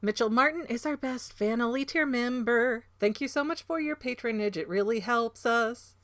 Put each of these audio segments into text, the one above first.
Mitchell Martin is our best fan elite tier member. Thank you so much for your patronage. It really helps us.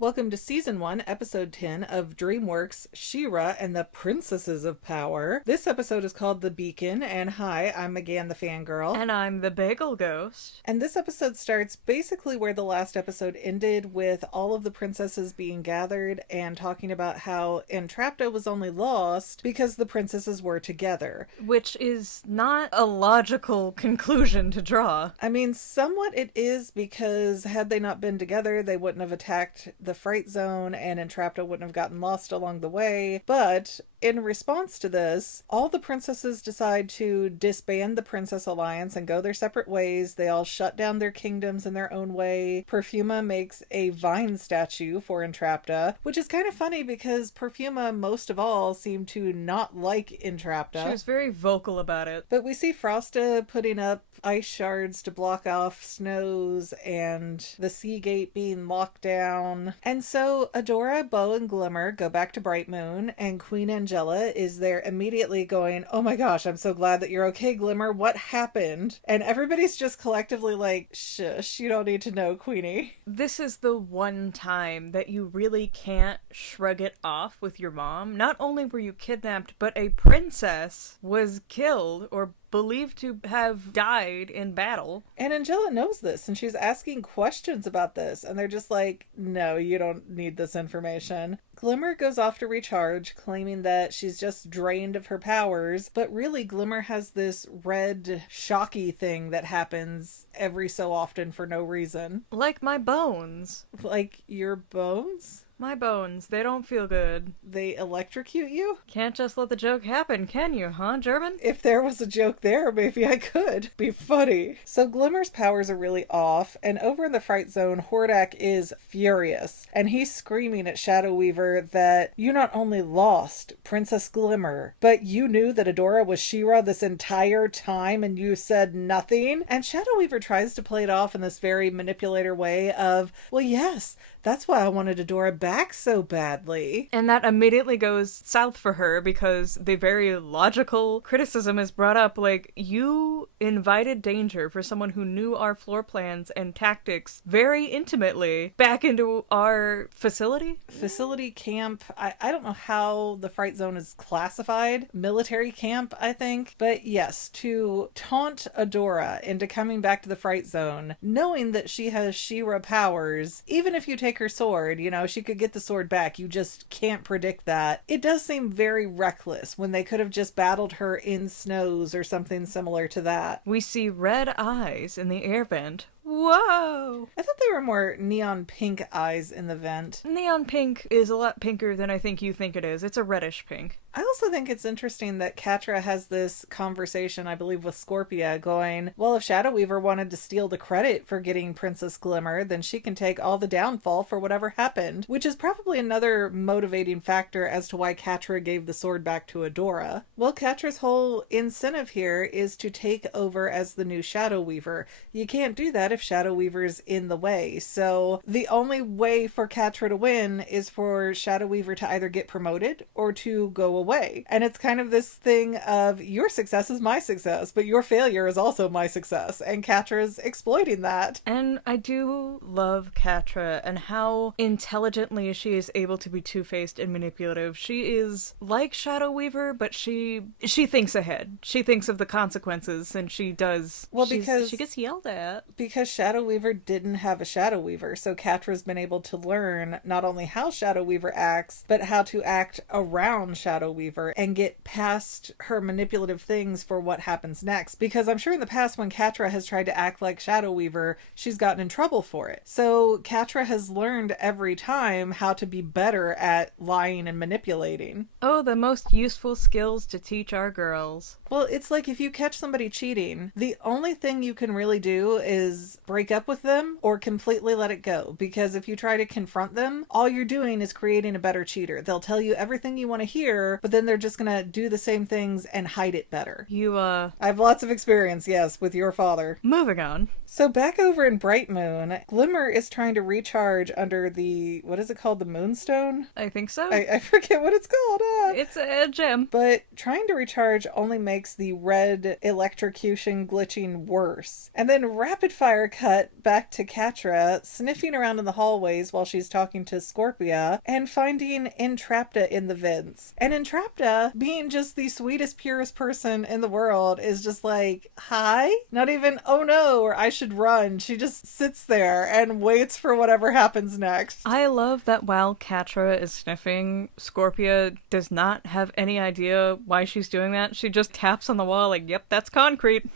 Welcome to Season 1, Episode 10 of DreamWorks' She-Ra and the Princesses of Power. This episode is called The Beacon, and hi, I'm Megan the Fangirl. And I'm the Bagel Ghost. And this episode starts basically where the last episode ended, with all of the princesses being gathered and talking about how Entrapta was only lost because the princesses were together. Which is not a logical conclusion to draw. I mean, somewhat it is, because had they not been together, they wouldn't have attacked the Fright Zone and Entrapta wouldn't have gotten lost along the way. But in response to this, all the princesses decide to disband the Princess Alliance and go their separate ways. They all shut down their kingdoms in their own way. Perfuma makes a vine statue for Entrapta, which is kind of funny because Perfuma, most of all, seemed to not like Entrapta. She was very vocal about it. But we see Frosta putting up ice shards to block off snows and the sea gate being locked down. And so Adora, Beau, and Glimmer go back to Bright Moon, and Queen Angella is there immediately going, "Oh my gosh, I'm so glad that you're okay, Glimmer. What happened?" And everybody's just collectively like, "Shush, you don't need to know, Queenie." This is the one time that you really can't shrug it off with your mom. Not only were you kidnapped, but a princess was killed or believed to have died in battle. And Angella knows this, and she's asking questions about this, and they're just like, "No, you don't need this information." Glimmer goes off to recharge, claiming that she's just drained of her powers, but really Glimmer has this red shocky thing that happens every so often for no reason. Like my bones. Like your bones? My bones, they don't feel good. They electrocute you? Can't just let the joke happen, can you, huh, German? If there was a joke there, maybe I could. Be funny. So Glimmer's powers are really off, and over in the Fright Zone, Hordak is furious, and he's screaming at Shadow Weaver that you not only lost Princess Glimmer, but you knew that Adora was She-Ra this entire time and you said nothing? And Shadow Weaver tries to play it off in this very manipulator way of, well, yes, that's why I wanted Adora back so badly. And that immediately goes south for her because the very logical criticism is brought up, like, you invited danger for someone who knew our floor plans and tactics very intimately back into our facility? Facility camp. I don't know how the Fright Zone is classified. Military camp, I think. But yes, to taunt Adora into coming back to the Fright Zone, knowing that she has She-Ra powers, even if you take her sword, you know, she could get the sword back. You just can't predict that. It does seem very reckless when they could have just battled her in snows or something similar to that. We see red eyes in the air vent. Whoa! I thought they were more neon pink eyes in the vent. Neon pink is a lot pinker than I think you think it is. It's a reddish pink. I also think it's interesting that Catra has this conversation, I believe, with Scorpia going, well, if Shadow Weaver wanted to steal the credit for getting Princess Glimmer, then she can take all the downfall for whatever happened, which is probably another motivating factor as to why Catra gave the sword back to Adora. Well, Catra's whole incentive here is to take over as the new Shadow Weaver. You can't do that if Shadow Weaver's in the way, so the only way for Catra to win is for Shadow Weaver to either get promoted or to go away. And it's kind of this thing of your success is my success, but your failure is also my success, and Catra's exploiting that. And I do love Catra and how intelligently she is able to be two-faced and manipulative. She is like Shadow Weaver, but she thinks ahead. She thinks of the consequences, and she does. Well, because she gets yelled at. Because Shadow Weaver didn't have a Shadow Weaver, so Catra's been able to learn not only how Shadow Weaver acts, but how to act around Shadow Weaver and get past her manipulative things for what happens next. Because I'm sure in the past when Catra has tried to act like Shadow Weaver, she's gotten in trouble for it. So Catra has learned every time how to be better at lying and manipulating. Oh, the most useful skills to teach our girls. Well, it's like if you catch somebody cheating, the only thing you can really do is break up with them or completely let it go. Because if you try to confront them, all you're doing is creating a better cheater. They'll tell you everything you want to hear, but then they're just gonna do the same things and hide it better. I have lots of experience, yes, with your father. Moving on. So back over in Bright Moon, Glimmer is trying to recharge under the, what is it called, the Moonstone? I think so. I forget what it's called. It's a gem. But trying to recharge only makes the red electrocution glitching worse. And then rapid fire cut back to Catra, sniffing around in the hallways while she's talking to Scorpia, and finding Entrapta in the vents. And Entrapta, being just the sweetest, purest person in the world, is just like, hi? Not even, oh no, or I should run. She just sits there and waits for whatever happens next. I love that while Catra is sniffing, Scorpia does not have any idea why she's doing that. She just taps on the wall like, yep, that's concrete.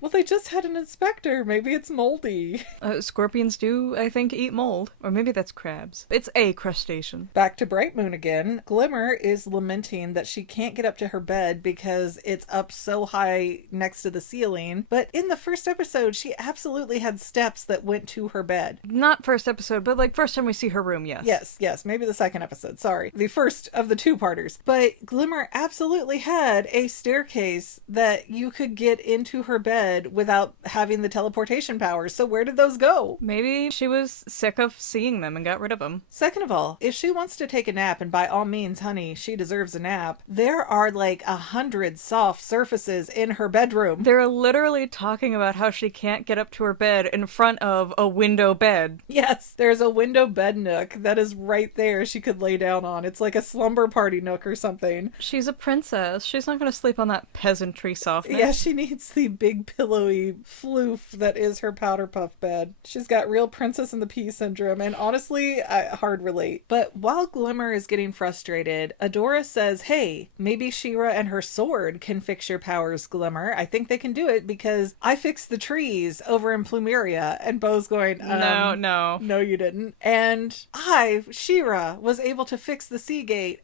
Well, they just had an inspector. Maybe it's moldy. Scorpions do, I think, eat mold. Or maybe that's crabs. It's a crustacean. Back to Bright Moon again. Glimmer is lamenting that she can't get up to her bed because it's up so high next to the ceiling. But in the first episode, she absolutely had steps that went to her bed. Not first episode, but like first time we see her room, yes. Yes. Maybe the second episode. Sorry. The first of the two-parters. But Glimmer absolutely had a staircase that you could get into her bed without having the teleportation powers. So where did those go? Maybe she was sick of seeing them and got rid of them. Second of all, if she wants to take a nap, and by all means, honey, she deserves a nap, there are like 100 soft surfaces in her bedroom. They're literally talking about how she can't get up to her bed in front of a window bed. Yes, there's a window bed nook that is right there she could lay down on. It's like a slumber party nook or something. She's a princess. She's not going to sleep on that peasantry softness. Yeah, she needs the big pillowy floof that is her powder puff bed. She's got real Princess and the Pea syndrome, and honestly, hard relate. But while Glimmer is getting frustrated, Adora says, hey, maybe She-Ra and her sword can fix your powers, Glimmer. I think they can do it because I fixed the trees over in Plumeria. And Bo's going, No, you didn't. And She-Ra, was able to fix the Sea Gate.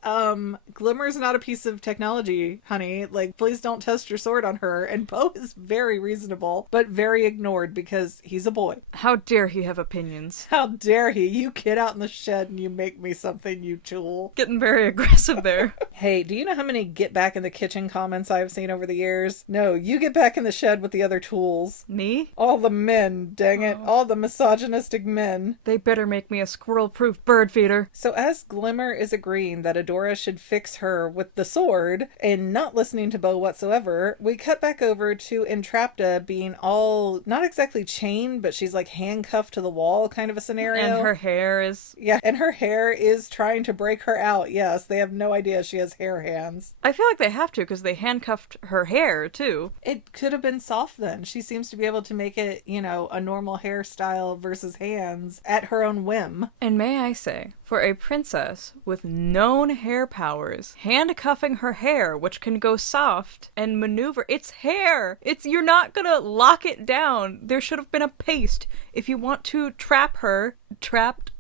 Glimmer's not a piece of technology, honey. Like, please don't test your sword on her. And Bo is very reasonable, but very ignored because he's a boy. How dare he have opinions? How dare he? You get out in the shed and you make me something, you tool. Getting very aggressive there. Hey, do you know how many get back in the kitchen comments I've seen over the years? No, you get back in the shed with the other tools. Me? All the men, dang it. All the misogynistic men. They better make me a squirrel-proof bird feeder. So as Glimmer is agreeing that Adora should fix her with the sword and not listening to Bo whatsoever, we cut back over to Entrapta being all, not exactly chained, but she's like handcuffed to the wall kind of a scenario. And her hair is... Yeah, and her hair is trying to break her out. Yes, they have no idea she has hair hands. I feel like they have to because they handcuffed her hair too. It could have been soft then. She seems to be able to make it, a normal hairstyle versus hands at her own whim. And may I say, for a princess with known hair powers, handcuffing her hair, which can go soft and maneuver, it's hair! You're not gonna lock it down. There should have been a paste. If you want to trap her, trapped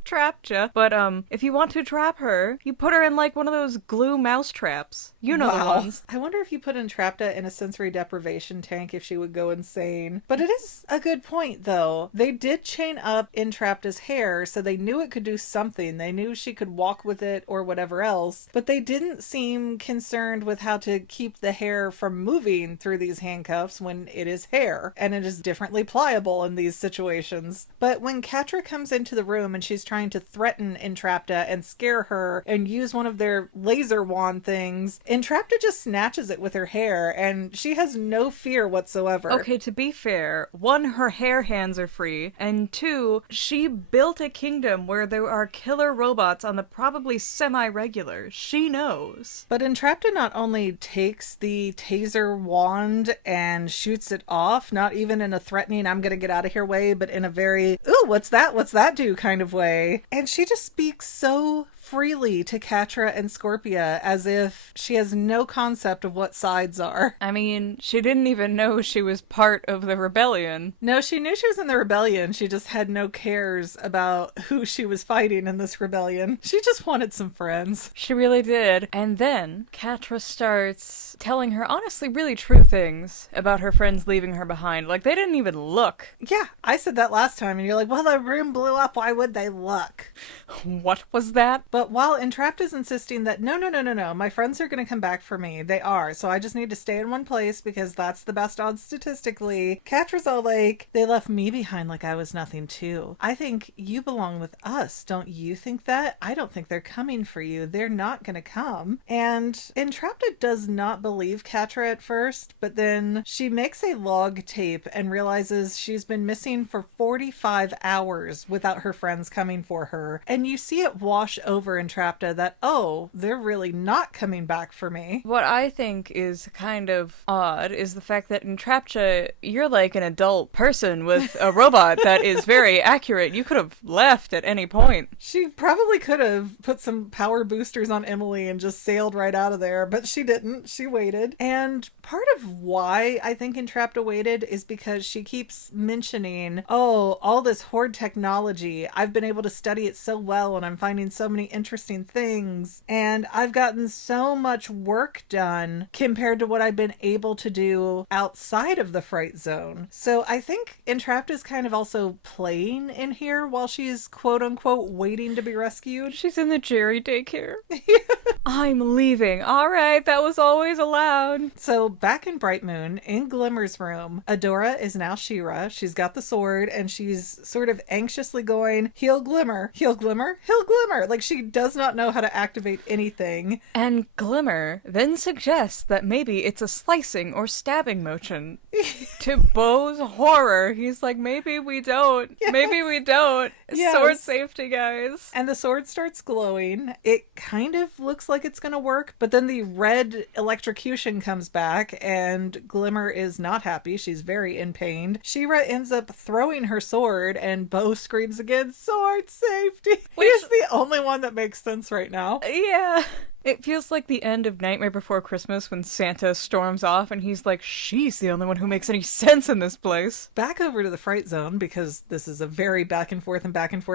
ya. But if you want to trap her, you put her in like one of those glue mouse traps. You know the ones. I wonder if you put Entrapta in a sensory deprivation tank if she would go insane. But it is a good point though. They did chain up Entrapta's hair, so they knew it could do something. They knew she could walk with it or whatever else, but they didn't seem concerned with how to keep the hair from moving through these handcuffs when it is hair, and it is differently pliable in these situations. But when Catra comes into the room and she's trying to threaten Entrapta and scare her and use one of their laser wand things, Entrapta just snatches it with her hair, and she has no fear whatsoever. Okay, to be fair, one, her hair hands are free, and two, she built a kingdom where there are killer robots on the probably semi-regular. She knows. But Entrapta not only takes the taser wand and shoots it off, not even in a threatening, I'm gonna get out of here way, but in a very, ooh, what's that do kind of way. And she just speaks so freely to Catra and Scorpia as if she has no concept of what sides are. I mean, she didn't even know she was part of the rebellion. No, she knew she was in the rebellion. She just had no cares about who she was fighting in this rebellion. She just wanted some friends. She really did. And then Catra starts telling her honestly really true things about her friends leaving her behind. Like, they didn't even look. Yeah, I said that last time and you're like, well, the room blew up. Why would they look? What was that? But while Entrapta's insisting that no, my friends are going to come back for me, they are, so I just need to stay in one place because that's the best odds statistically, Catra's all like, they left me behind like I was nothing too. I think you belong with us. Don't you think that? I don't think they're coming for you. They're not going to come. And Entrapta does not believe Catra at first, but then she makes a log tape and realizes she's been missing for 45 hours without her friends coming for her. And you see it wash over Entrapta that, oh, they're really not coming back for me. What I think is kind of odd is the fact that Entrapta, you're like an adult person with a robot that is very accurate. You could have left at any point. She probably could have put some power boosters on Emily and just sailed right out of there, but she didn't. She waited. And part of why I think Entrapta waited is because she keeps mentioning, oh, all this Horde technology. I've been able to study it so well and I'm finding so many interesting things. And I've gotten so much work done compared to what I've been able to do outside of the Fright Zone. So I think Entrapta is kind of also playing in here while she's quote unquote waiting to be rescued. She's in the Jerry daycare. I'm leaving. All right, that was always allowed. So back in Bright Moon, in Glimmer's room, Adora is now She-Ra. She's got the sword and she's sort of anxiously going, heal Glimmer, heal Glimmer, heal Glimmer. Like she does not know how to activate anything. And Glimmer then suggests that maybe it's a slicing or stabbing motion. To Bo's horror, he's like, maybe we don't. Yes. Maybe we don't. Yes. Sword safety, guys. And the sword starts glowing. It kind of looks like it's gonna work, but then the red electrocution comes back and Glimmer is not happy. She's very in pain. She-Ra ends up throwing her sword and Bo screams again, sword safety. He's the only one that makes sense right now. Yeah. It feels like the end of Nightmare Before Christmas when Santa storms off and he's like, she's the only one who makes any sense in this place. Back over to the Fright Zone, because this is a very back and forth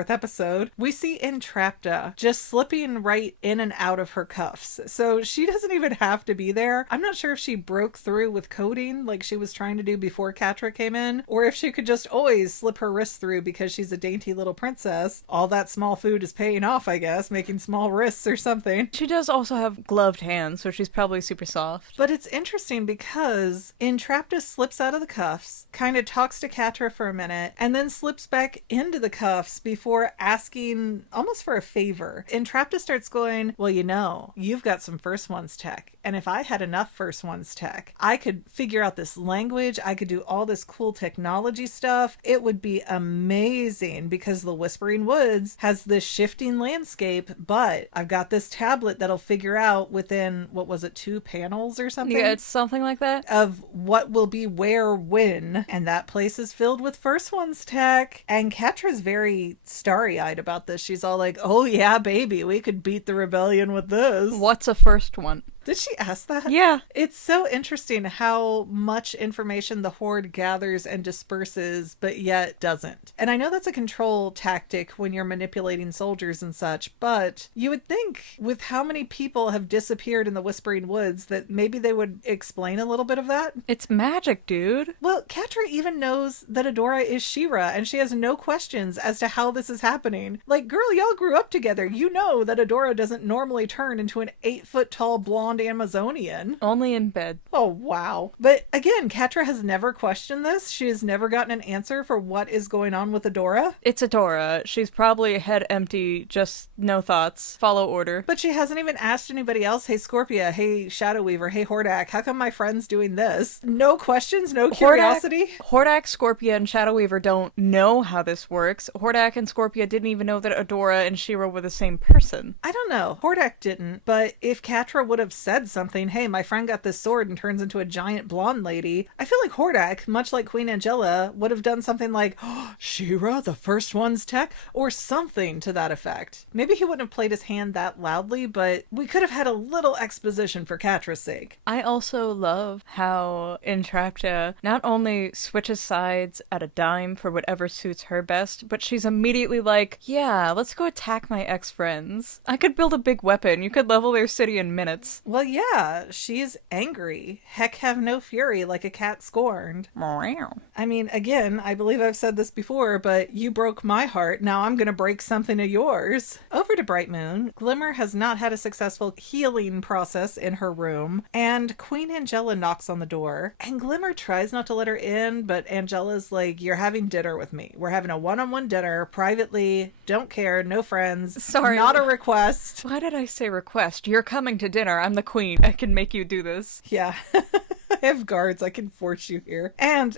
episode, we see Entrapta just slipping right in and out of her cuffs. So she doesn't even have to be there. I'm not sure if she broke through with coding like she was trying to do before Catra came in, or if she could just always slip her wrists through because she's a dainty little princess. All that small food is paying off, I guess, making small wrists or something. She does also have gloved hands, so she's probably super soft. But it's interesting because Entrapta slips out of the cuffs, kind of talks to Catra for a minute, and then slips back into the cuffs before asking almost for a favor. Entrapta starts going, well, you know, you've got some First Ones tech, and if I had enough First Ones tech, I could figure out this language, I could do all this cool technology stuff. It would be amazing because the Whispering Woods has this shifting landscape, but I've got this tablet that'll figure out within, what was it, 2 panels or something? Yeah, it's something like that. Of what will be where when, and that place is filled with First Ones tech. And Catra's very starry-eyed about this. She's all like, oh yeah, baby, we could beat the rebellion with this. What's a first one? Did she ask that? Yeah. It's so interesting how much information the Horde gathers and disperses, but yet doesn't. And I know that's a control tactic when you're manipulating soldiers and such, but you would think with how many people have disappeared in the Whispering Woods that maybe they would explain a little bit of that. It's magic, dude. Well, Catra even knows that Adora is She-Ra, and she has no questions as to how this is happening. Like, girl, y'all grew up together. You know that Adora doesn't normally turn into an 8-foot-tall blonde Amazonian. Only in bed. Oh, wow. But again, Catra has never questioned this. She has never gotten an answer for what is going on with Adora. It's Adora. She's probably head empty, just no thoughts. Follow order. But she hasn't even asked anybody else, hey Scorpia, hey Shadow Weaver, hey Hordak, how come my friend's doing this? No questions, no curiosity? Hordak, Scorpia, and Shadow Weaver don't know how this works. Hordak and Scorpia didn't even know that Adora and She-Ra were the same person. I don't know. Hordak didn't, but if Catra would have said something, hey, my friend got this sword and turns into a giant blonde lady, I feel like Hordak, much like Queen Angella, would have done something like, oh, She-Ra, the First One's tech, or something to that effect. Maybe he wouldn't have played his hand that loudly, but we could have had a little exposition for Catra's sake. I also love how Entrapta not only switches sides at a dime for whatever suits her best, but she's immediately like, yeah, let's go attack my ex-friends. I could build a big weapon. You could level their city in minutes. Well, yeah, she's angry. Heck have no fury like a cat scorned. I mean, again, I believe I've said this before, but you broke my heart. Now I'm going to break something of yours. Over to Bright Moon. Glimmer has not had a successful healing process in her room, and Queen Angella knocks on the door, and Glimmer tries not to let her in, but Angella's like, you're having dinner with me. We're having a one-on-one dinner, privately, don't care, no friends. Sorry. Not a request. Why did I say request? You're coming to dinner. I'm the queen. I can make you do this. Yeah. I have guards. I can force you here. And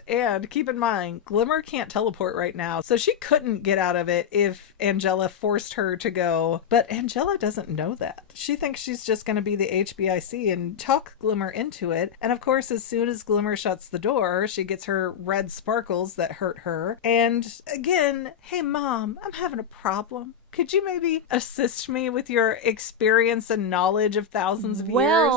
keep in mind, Glimmer can't teleport right now, so she couldn't get out of it if Angella forced her to go. But Angella doesn't know that. She thinks she's just going to be the HBIC and talk Glimmer into it. And of course, as soon as Glimmer shuts the door, she gets her red sparkles that hurt her. And again, hey mom, I'm having a problem. Could you maybe assist me with your experience and knowledge of thousands of years?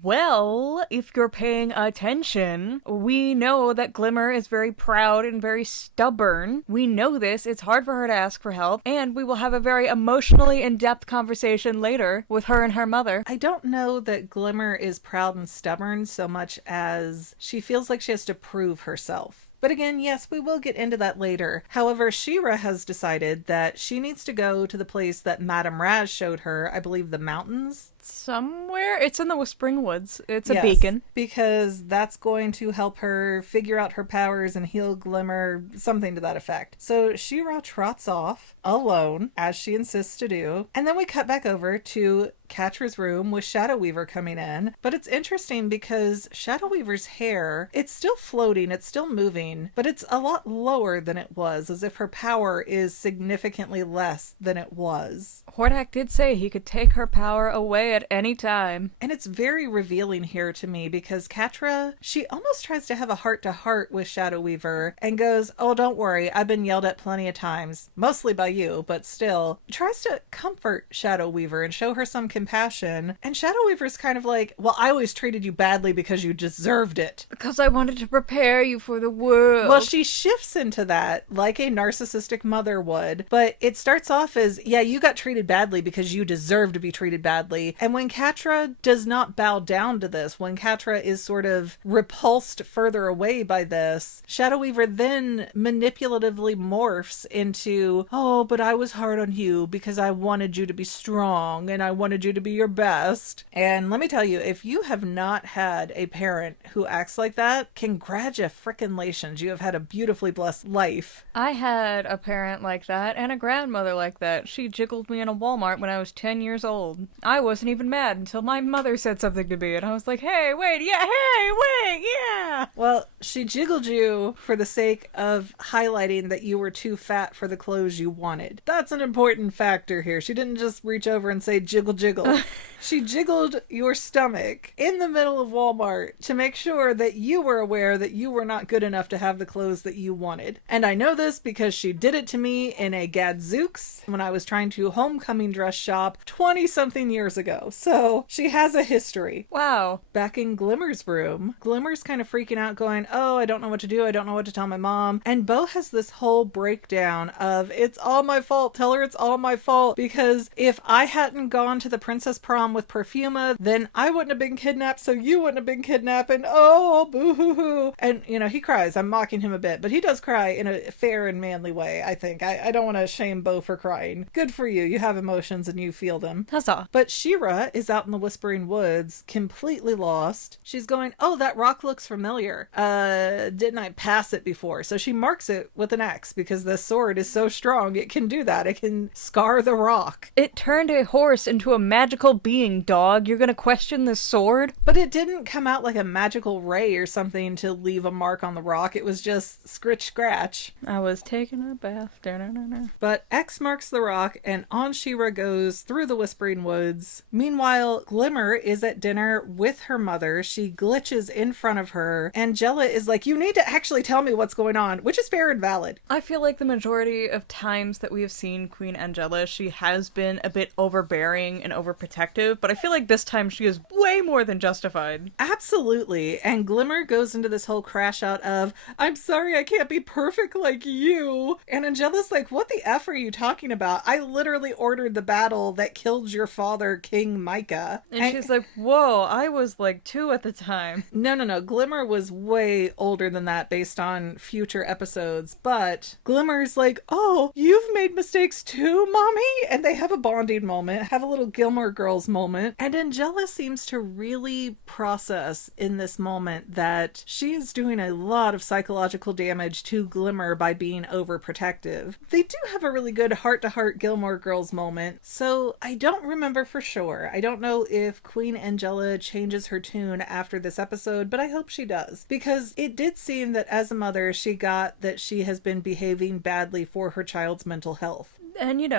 Well, if you're paying attention, we know that Glimmer is very proud and very stubborn. We know this. It's hard for her to ask for help. And we will have a very emotionally in-depth conversation later with her and her mother. I don't know that Glimmer is proud and stubborn so much as she feels like she has to prove herself. But again, yes, we will get into that later. However, She-Ra has decided that she needs to go to the place that Madame Raz showed her, I believe the mountains. Somewhere? It's in the Whispering Woods. It's a beacon. Because that's going to help her figure out her powers and heal Glimmer, something to that effect. So She-Ra trots off alone, as she insists to do. And then we cut back over to Catra's room with Shadow Weaver coming in. But it's interesting because Shadow Weaver's hair, it's still floating, it's still moving, but it's a lot lower than it was, as if her power is significantly less than it was. Hordak did say he could take her power away at any time. And it's very revealing here to me because Catra, she almost tries to have a heart-to-heart with Shadow Weaver and goes, oh, don't worry, I've been yelled at plenty of times, mostly by you, but still, tries to comfort Shadow Weaver and show her some compassion. And Shadow Weaver's kind of like, well, I always treated you badly because you deserved it. Because I wanted to prepare you for the world. Well, she shifts into that like a narcissistic mother would, but it starts off as, yeah, you got treated badly because you deserve to be treated badly. And when Catra does not bow down to this, when Catra is sort of repulsed further away by this, Shadow Weaver then manipulatively morphs into, oh, but I was hard on you because I wanted you to be strong and I wanted you to be your best. And let me tell you, if you have not had a parent who acts like that, congratulations, you have had a beautifully blessed life. I had a parent like that and a grandmother like that. She jiggled me in a Walmart when I was 10 years old. I wasn't even mad until my mother said something to me and I was like, hey, wait, yeah. Well, she jiggled you for the sake of highlighting that you were too fat for the clothes you wanted. That's an important factor here. She didn't just reach over and say jiggle jiggle. She jiggled your stomach in the middle of Walmart to make sure that you were aware that you were not good enough to have the clothes that you wanted. And I know this because she did it to me in a Gadzooks when I was trying to homecoming dress shop 20-something years ago. So she has a history. Wow. Back in Glimmer's room, Glimmer's kind of freaking out going, oh, I don't know what to do. I don't know what to tell my mom. And Bo has this whole breakdown of, it's all my fault. Tell her it's all my fault. Because if I hadn't gone to the princess prom with Perfuma, then I wouldn't have been kidnapped, so you wouldn't have been kidnapped, and oh, boo-hoo-hoo. And, you know, he cries. I'm mocking him a bit, but he does cry in a fair and manly way, I think. I don't want to shame Bo for crying. Good for you. You have emotions and you feel them. Huzzah. But She-Ra is out in the Whispering Woods, completely lost. She's going, oh, that rock looks familiar. Didn't I pass it before? So she marks it with an X because the sword is so strong it can do that. It can scar the rock. It turned a horse into a magical being, dog. You're gonna question this sword? But it didn't come out like a magical ray or something to leave a mark on the rock. It was just scratch. I was taking a bath. Da-da-da-da. But X marks the rock and on She-Ra goes through the Whispering Woods. Meanwhile, Glimmer is at dinner with her mother. She glitches in front of her. Angella is like, you need to actually tell me what's going on, which is fair and valid. I feel like the majority of times that we have seen Queen Angella, she has been a bit overbearing and overprotective, but I feel like this time she is way more than justified. Absolutely. And Glimmer goes into this whole crash out of, I'm sorry, I can't be perfect like you. And Angella's like, what the F are you talking about? I literally ordered the battle that killed your father, King King Micah. And she's like, whoa, I was like 2 at the time. No. Glimmer was way older than that based on future episodes. But Glimmer's like, oh, you've made mistakes too, mommy? And they have a bonding moment, have a little Gilmore Girls moment. And Angella seems to really process in this moment that she is doing a lot of psychological damage to Glimmer by being overprotective. They do have a really good heart-to-heart Gilmore Girls moment, so I don't remember for sure. I don't know if Queen Angella changes her tune after this episode, but I hope she does, because it did seem that as a mother, she got that she has been behaving badly for her child's mental health. And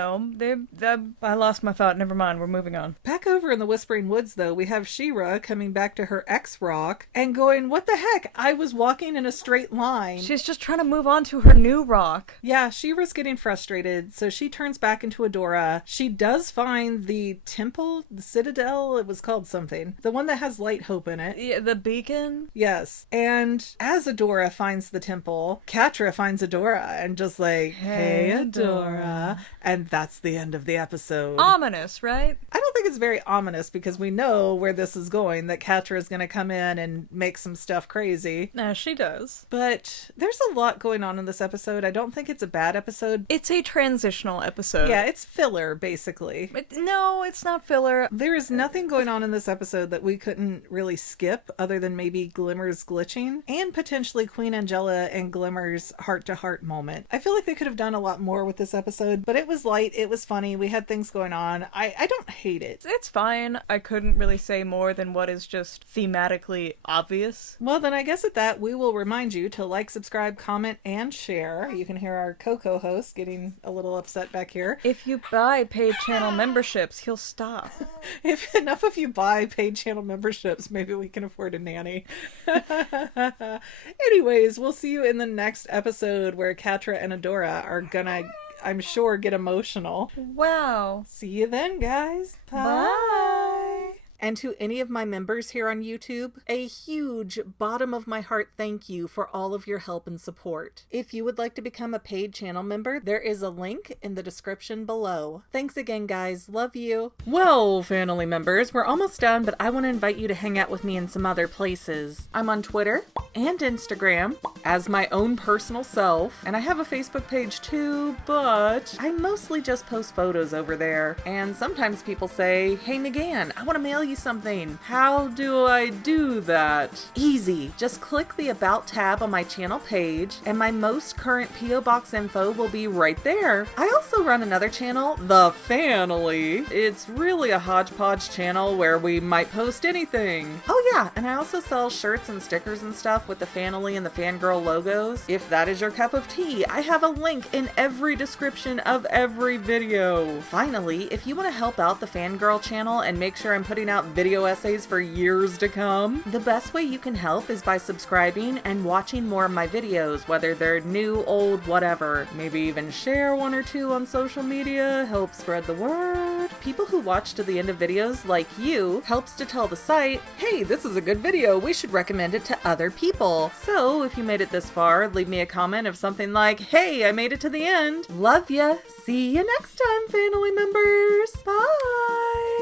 I lost my thought. Never mind. We're moving on. Back over in the Whispering Woods, though, we have She-Ra coming back to her ex-rock and going, what the heck? I was walking in a straight line. She's just trying to move on to her new rock. Yeah, She-Ra's getting frustrated, so she turns back into Adora. She does find the temple, the citadel, it was called something. The one that has Light Hope in it. Yeah, the beacon? Yes. And as Adora finds the temple, Catra finds Adora and just like, hey, Adora. And that's the end of the episode. Ominous, right? I don't think it's very ominous because we know where this is going, that Catra is going to come in and make some stuff crazy. She does. But there's a lot going on in this episode. I don't think it's a bad episode. It's a transitional episode. Yeah, it's filler, basically. No, it's not filler. There is nothing going on in this episode that we couldn't really skip other than maybe Glimmer's glitching and potentially Queen Angella and Glimmer's heart-to-heart moment. I feel like they could have done a lot more with this episode, but it was light, it was funny, we had things going on. I don't hate it. It's fine. I couldn't really say more than what is just thematically obvious. Well, then I guess at that, we will remind you to like, subscribe, comment, and share. You can hear our co-host getting a little upset back here. If you buy paid channel memberships, he'll stop. If enough of you buy paid channel memberships, maybe we can afford a nanny. Anyways, we'll see you in the next episode where Catra and Adora are gonna, I'm sure, get emotional. Wow. See you then, guys. Bye. And to any of my members here on YouTube, a huge bottom of my heart thank you for all of your help and support. If you would like to become a paid channel member, there is a link in the description below. Thanks again, guys. Love you. Well, family members, we're almost done, but I want to invite you to hang out with me in some other places. I'm on Twitter and Instagram as my own personal self, and I have a Facebook page too, but I mostly just post photos over there. And sometimes people say, hey, McGann, I want to mail you something. How do I do that? Easy. Just click the About tab on my channel page, and my most current P.O. Box info will be right there. I also run another channel, The Family. It's really a hodgepodge channel where we might post anything. Oh yeah, and I also sell shirts and stickers and stuff with the Family and the Fangirl logos. If that is your cup of tea, I have a link in every description of every video. Finally, if you want to help out the Fangirl channel and make sure I'm putting out video essays for years to come, the best way you can help is by subscribing and watching more of my videos, whether they're new, old, whatever. Maybe even share one or two on social media, help spread the word. People who watch to the end of videos, like you, helps to tell the site, hey, this is a good video, we should recommend it to other people. So if you made it this far, leave me a comment of something like, hey, I made it to the end. Love ya. See you next time, family members. Bye.